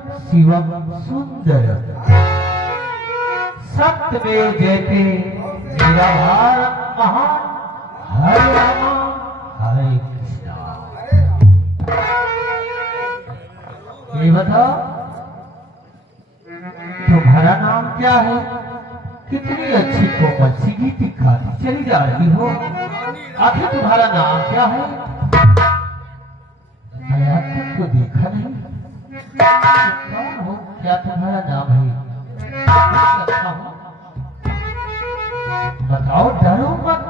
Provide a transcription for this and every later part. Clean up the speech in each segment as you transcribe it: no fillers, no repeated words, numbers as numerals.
शिवम सुंदर सत्यमेव जयते निराधार महान हरे राम हरे कृष्णा। ये बताओ तुम्हारा नाम क्या है? कितनी अच्छी कोमल सी गीत गाती चली जा रही हो। आखिर तुम्हारा नाम क्या है? मैं आज तक तो देखा नहीं। कौन हो? क्या तुम्हारा नाम है? बताओ, डरो मत,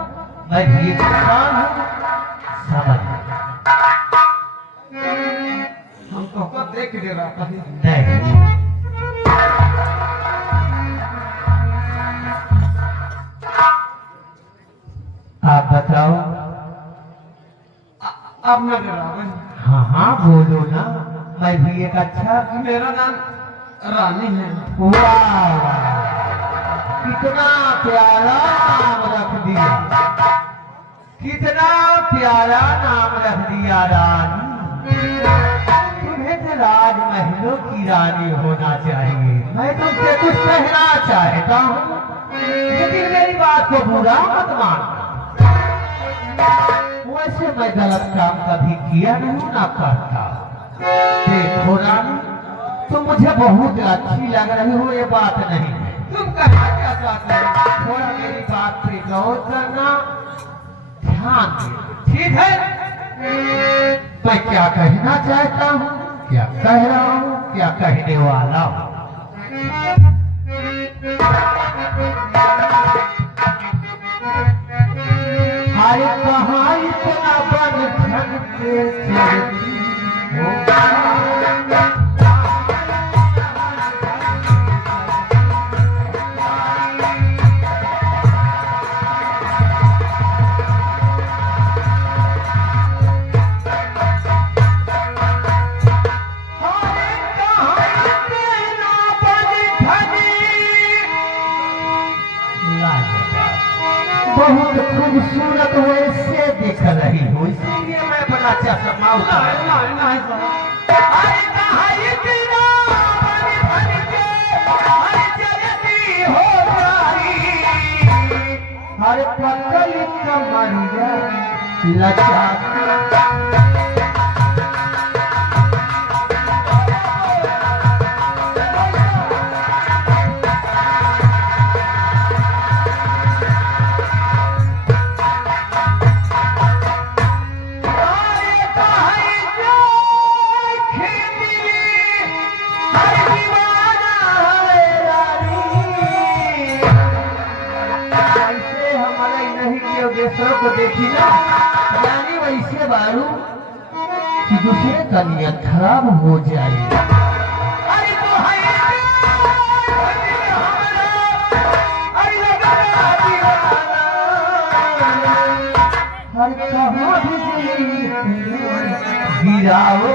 मैं भी एक इंसान हूँ। समझ हमको कब देख दे रहा था नहीं। आप बताओ। अब मैं रावण। हाँ हाँ बोलो ना, मैं भी एक अच्छा। मेरा नाम रानी है। वाह, कितना प्यारा नाम रख दिया, कितना प्यारा नाम रख दिया रानी। तुम्हें तो राजमहलों की रानी होना चाहिए। मैं तुमसे कुछ कहना चाहता हूँ, लेकिन मेरी बात को बुरा मत मानना। वैसे मैं गलत काम कभी किया नहीं, ना करता। देखो रानी, तुम मुझे बहुत अच्छी लग रही हो, ये बात नहीं है। तुम कहना क्या चाहते हो? थोड़ा मेरी बात पे गौर करना, ध्यान दे, ठीक है? मैं क्या कहना चाहता हूँ, क्या कह रहा हूँ, क्या कहने वाला हूँ। अरे कहाँ इतना बन ठन के चलती हो? बहुत खूबसूरत वैसे दिख रही हो, इसीलिए मैं बड़ा चश्मा उतारा। अरे कहाँ इतना बन ठन के अरे चलती हो प्यारी, अरे पतली कमरिया लचक। दूसरों को देखी ना यानी वैसे बारू कि दूसरे का नियत खराब हो जाए। अरे तो हर कहाँ भी गिराओ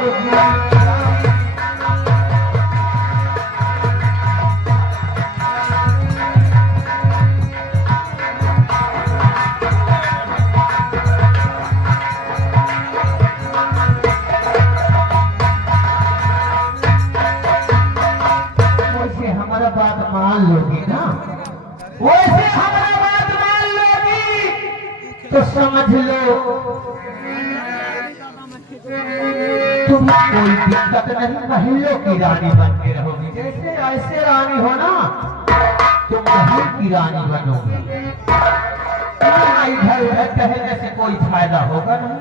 मान लोगी ना, वैसे हमारा बात मान लोगी तो समझ लो तुम कोई दिक्कत नहीं, महलों की रानी बन के रहोगी। जैसे ऐसे रानी हो ना, तुम महल की रानी बनोगी। इधर उधर टहलने से कोई फायदा होगा नहीं।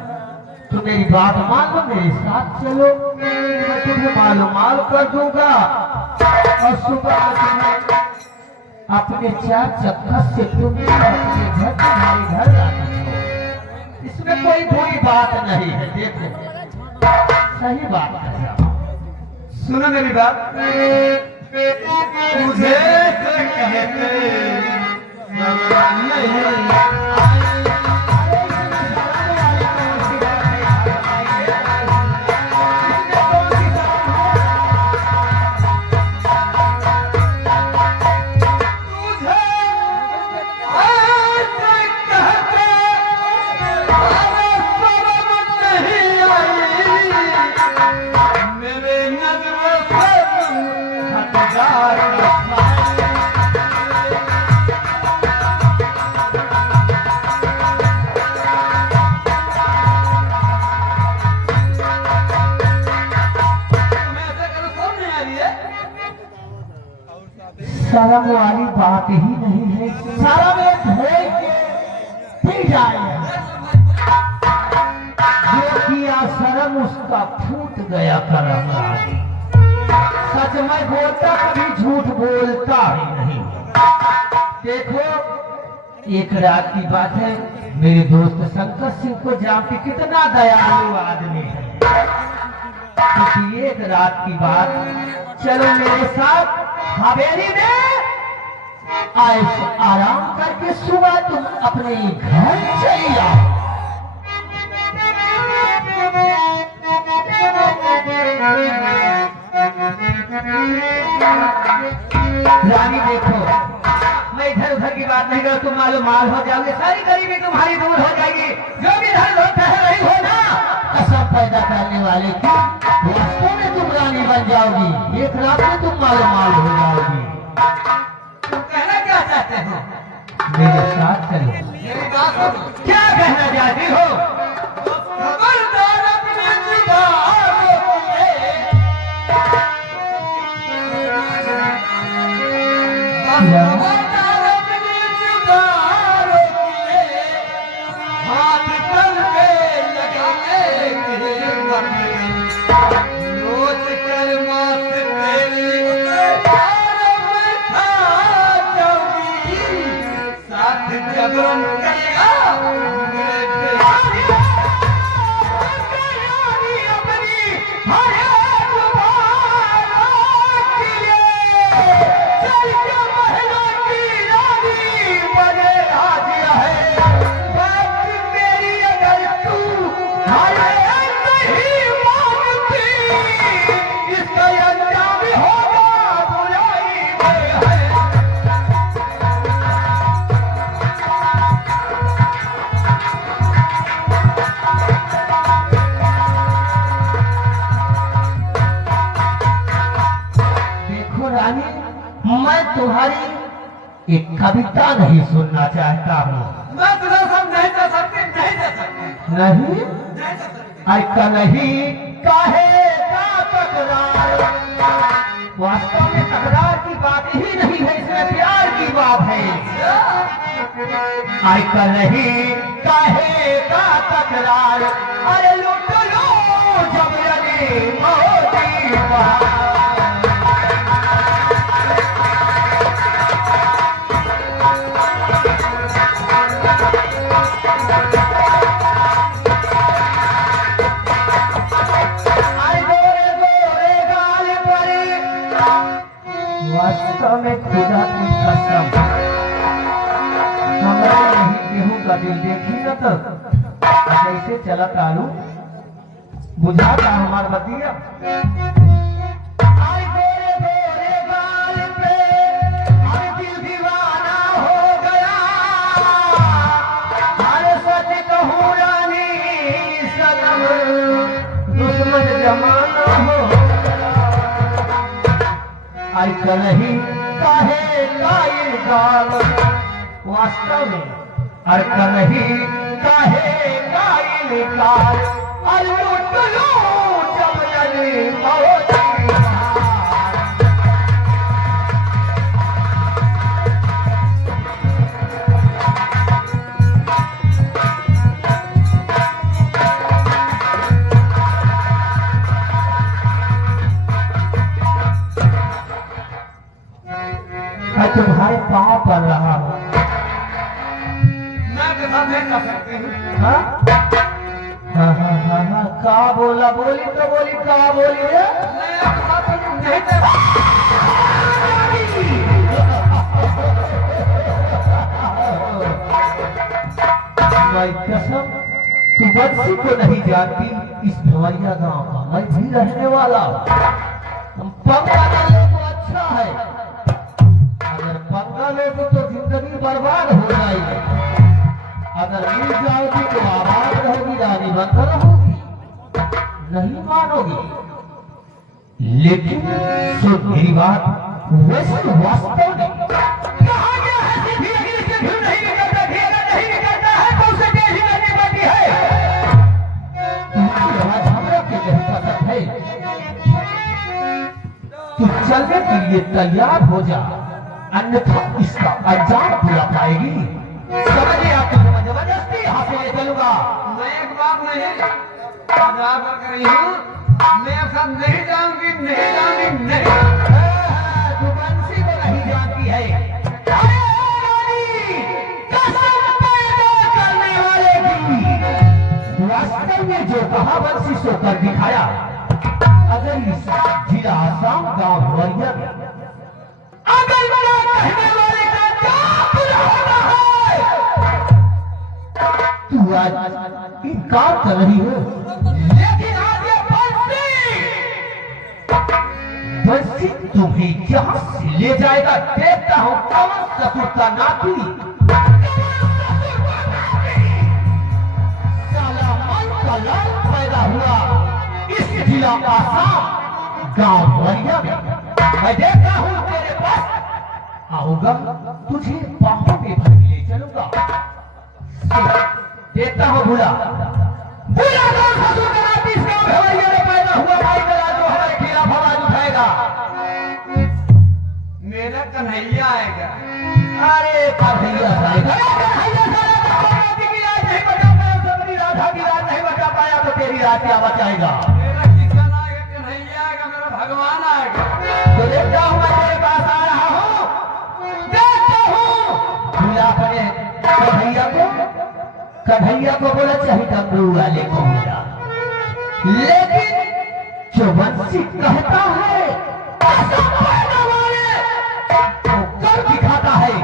तो मेरी बात मान लो, मेरे साथ चलो, मैं तुम्हें मालूम कर दूंगा और सुबह अपने चार चक्कर से तुम अपने घर तुम्हारे घर लाना हो। इसमें कोई बुरी बात नहीं है। देखो सही बात है। सुनो मेरी बात, तुझे कहते चलिए। शर्म वाली बात ही नहीं है, शर्म एक है कि पी जाए। जो किया शर्म उसका फूट गया करम रानी। सच में बोलता कभी झूठ बोलता ही नहीं। देखो एक रात की बात है, मेरे दोस्त शंकर सिंह को जानती कितना दयालु आदमी है। क्योंकि एक रात की बात, चलो मेरे साथ हवेली में ऐश आराम करके सुबह तुम अपने घर चली आओ। रानी देखो, मैं इधर उधर की बात नहीं करूँ, तुम मालूम माल हो जाओगे, सारी गरीबी तुम्हारी दूर हो जाएगी। जो भी धन लोग कह रही हो ना, कसम पैदा करने वाले की वास्तव में तुम रानी बन जाओगी। एक रात में तुम मालूम माल हो जाओगी। तुम कहना क्या चाहते हो? मेरे साथ चलो। मेरी बात सुनो। क्या कहना चाहती हो? खबरदार अपने जुबानों पे। खबरदार अपने जुबानों पे। हाथ तल पे लगाने की मत। लोच कर मौत तेरी पैरों में खा जाऊंगी। साथ जबरन करेगा मैं तुम्हारी एक कविता नहीं सुनना चाहता हूँ। मैं तुझे सब नहीं दे सकती, नहीं दे सकती, नहीं नहीं दे सकती। ऐसा नहीं काहे का तकरार। वास्तव में तकरार की बात ही नहीं है, इसमें प्यार की बात है। ऐसा नहीं काहे का तकरार। अरे लूट लो जब लगे मोती बहार। वास्तव में खुदा की कसम, हमारे नहीं गेहूं का दिल देखी न तो कैसे चला तालू बुझाता हमार बतिया। आई गोरे गोरे गाल पे हर दिल दीवाना हो गया। हर सच कहूँ रानी सनम दुश्मन जमाना हो। आई नहीं काहे कायल गाल। वास्तव में और नहीं काहे कायल गाल। और लूट लो जब लगे मोती बहार। मैं तुम्हारे पाँव पड़ रहा हूँ। मैं तुझे नहीं कर सकती हूँ। हाँ हाँ हाँ हाँ हाँ, का बोला बोली तो बोली, का बोली रे? मैं आपके साथ नहीं दे मैं कसम, तू बंसी को नहीं जानती। इस भवरिया गांव का मैं भी रहने वाला हूँ। हम पंगा लो तो अच्छा है, अगर पंगा लो तो जिंदगी बर्बाद हो जाएगी। अगर मिल जाओगी तो आबाद रहोगी, रानी बनकर रहोगी। नहीं मानोगी, लेकिन सुन मेरी बात, वैसे वास्तव में कहा गया है कि धीरे से भीड़ नहीं निकलता, धीरे नहीं निकलता है तो उसे तेज ही करनी पड़ती है। तुम्हारी आवाज हमरा के लिए पसंद है। तू चलने के लिए तैयार हो जा, अन्यथा इसका अंजाम बुरा पाएगी। समझ गया? तुझे जबरदस्ती यहाँ से ले चलूंगा। मैं एक बात नहीं बराबर कर रही हूँ, मैं अब साथ नहीं जाऊंगी, नहीं जाऊंगी, नहीं। तू बंसी को नहीं जानती है। अरे रानी, कसम पैदा करने वाले की। वास्तव में जो कहा बंसी सो कर दिखाया। अगर इस जिला आसाम गांव वरिया में अगर बड़ा कहने वाले का क्या बुरा होना है। तू आज इनकार कर रही हो, लेकिन आज ये बंसी तुम्हें यहाँ से ले जाएगा। देखता हूँ कौन ससुर का नाती, साला मन का लाल पैदा हुआ इस जिला आसाम गांव वरिया में। मैं देखता हूँ तेरे पास आऊंगा, तुझे बाहों में भर के ले चलूंगा। देखता हूँ भूला भूला कौन ससुर का नाती इस गांव वरिया में पैदा हुआ। भाई कला जो हमारे खिलाफ आवाज उठाएगा। मेरा कन्हैया आएगा। अरे कन्हैया आएगा। कन्हैया नहीं बचा पाया, सबरी राधा की रात नहीं बचा पाया तो तेरी रात क्या बचाएगा। मेरा किशन आएगा, कन्हैया आएगा, मेरा भगवान आएगा। तो देखता हूँ मैं तेरे पास आ रहा हूँ, देखता हूँ। भूला अपने कन्हैया को बोला चाहे डमरू वाले को बोला, लेकिन जो बंसी कहता है कसम पैदा वाले वो कर दिखाता है।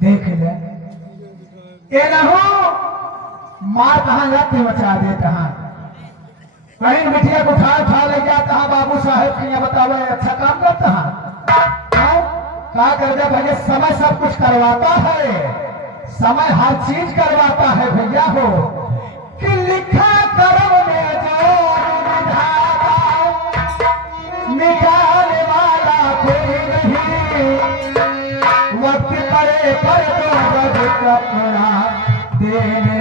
देख ले ये रहो मार कहाँ जाते मचा देता है। कहीं बिटिया को उठा ले जाता है बाबू साहेब के यहाँ बतावे अच्छा काम करता है। क्या कर दे भैया, समय सब कुछ करवाता है, समय हर चीज करवाता है भैया हो। कि लिखा कर्म में जो विधाता मिटाने वाला कोई नहीं। वक्त पड़े पर तो बद कपड़ा देने